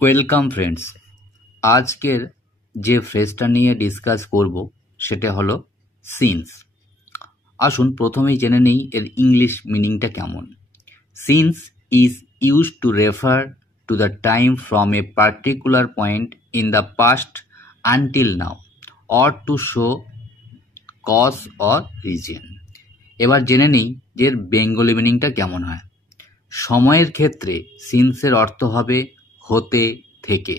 Welcome friends. আজকের যে ফ্রেজটা নিয়ে ডিসকাস করব সেটা হলো সিন্স। আসুন প্রথমেই জেনে নেই এর ইংলিশ মিনিংটা কেমন। Since is used to refer to the time from a particular point in the past until now or to show cause or reason. এবার জেনে নেই যে এর বেঙ্গলি মিনিংটা কেমন হয়। সময়ের ক্ষেত্রে সিন্সের অর্থ হবে হতে থেকে,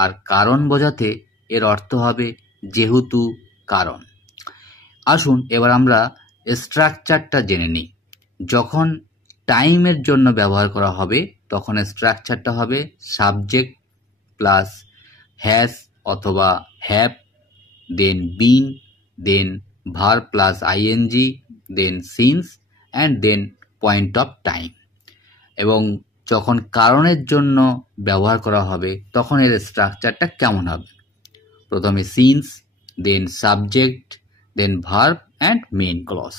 আর কারণ বোঝাতে এর অর্থ হবে যেহেতু কারণ। আসুন এবার আমরা স্ট্রাকচারটা জেনে নিই। যখন টাইমের জন্য ব্যবহার করা হবে তখন স্ট্রাকচারটা হবে সাবজেক্ট প্লাস হ্যাজ অথবা have, then been, then verb plus ING, then since and then point of time. এবং যখন কারণের জন্য ব্যবহার করা হবে তখন এর স্ট্রাকচারটা কেমন হবে? প্রথমে since, then subject, then verb and main clause.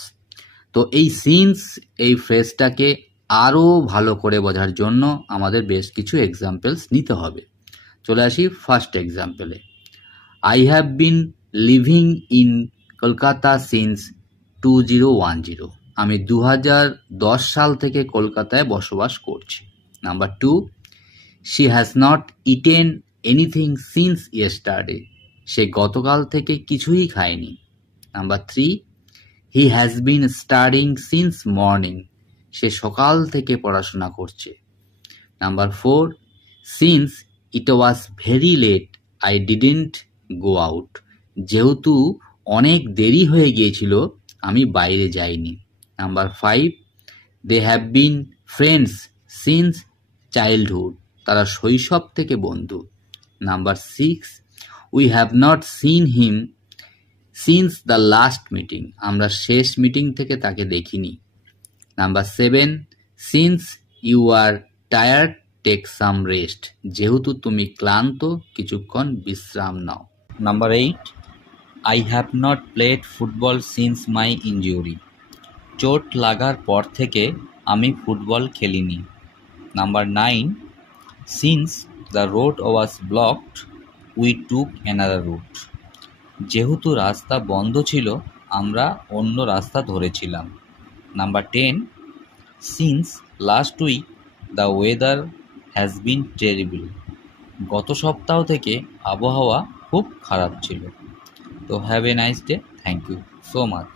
তো এই সিন্স এই ফ্রেজটাকে আরও ভালো করে বোঝার জন্য আমাদের বেশ কিছু এক্সাম্পলস নিতে হবে। চলে আসি ফার্স্ট এক্সাম্পলে। I have been living in Kolkata since 2010। আমি 2010 সাল থেকে কলকাতায় বসবাস করছি। Number 2, she has not eaten anything since yesterday. সে গতকাল থেকে কিছুই খায়নি। Number 3, he has been studying since morning. সে সকাল থেকে পড়াশোনা করছে। Number 4, since it was very late I didn't go out. যেহেতু অনেক দেরি হয়ে গিয়েছিল আমি বাইরে যাইনি। Number 5, they have been friends since childhood. তারা শৈশব থেকে বন্ধু। Number 6, we have not seen him since the last meeting. আমরা শেষ মিটিং থেকে তাকে দেখিনি। Number 7, since you are tired take some rest. যেহেতু তুমি ক্লান্ত কিছুক্ষণ বিশ্রাম নাও। Number 8, I have not played football since my injury. চোট লাগার পর থেকে আমি ফুটবল খেলিনি। Number 9, since the road was blocked we took another route. যেহেতু রাস্তা বন্ধ ছিল আমরা অন্য রাস্তা ধরেছিলাম। Number 10, since last week the weather has been terrible. গত সপ্তাহ থেকে আবহাওয়া খুব খারাপ ছিল। তো have a nice day, thank you so much.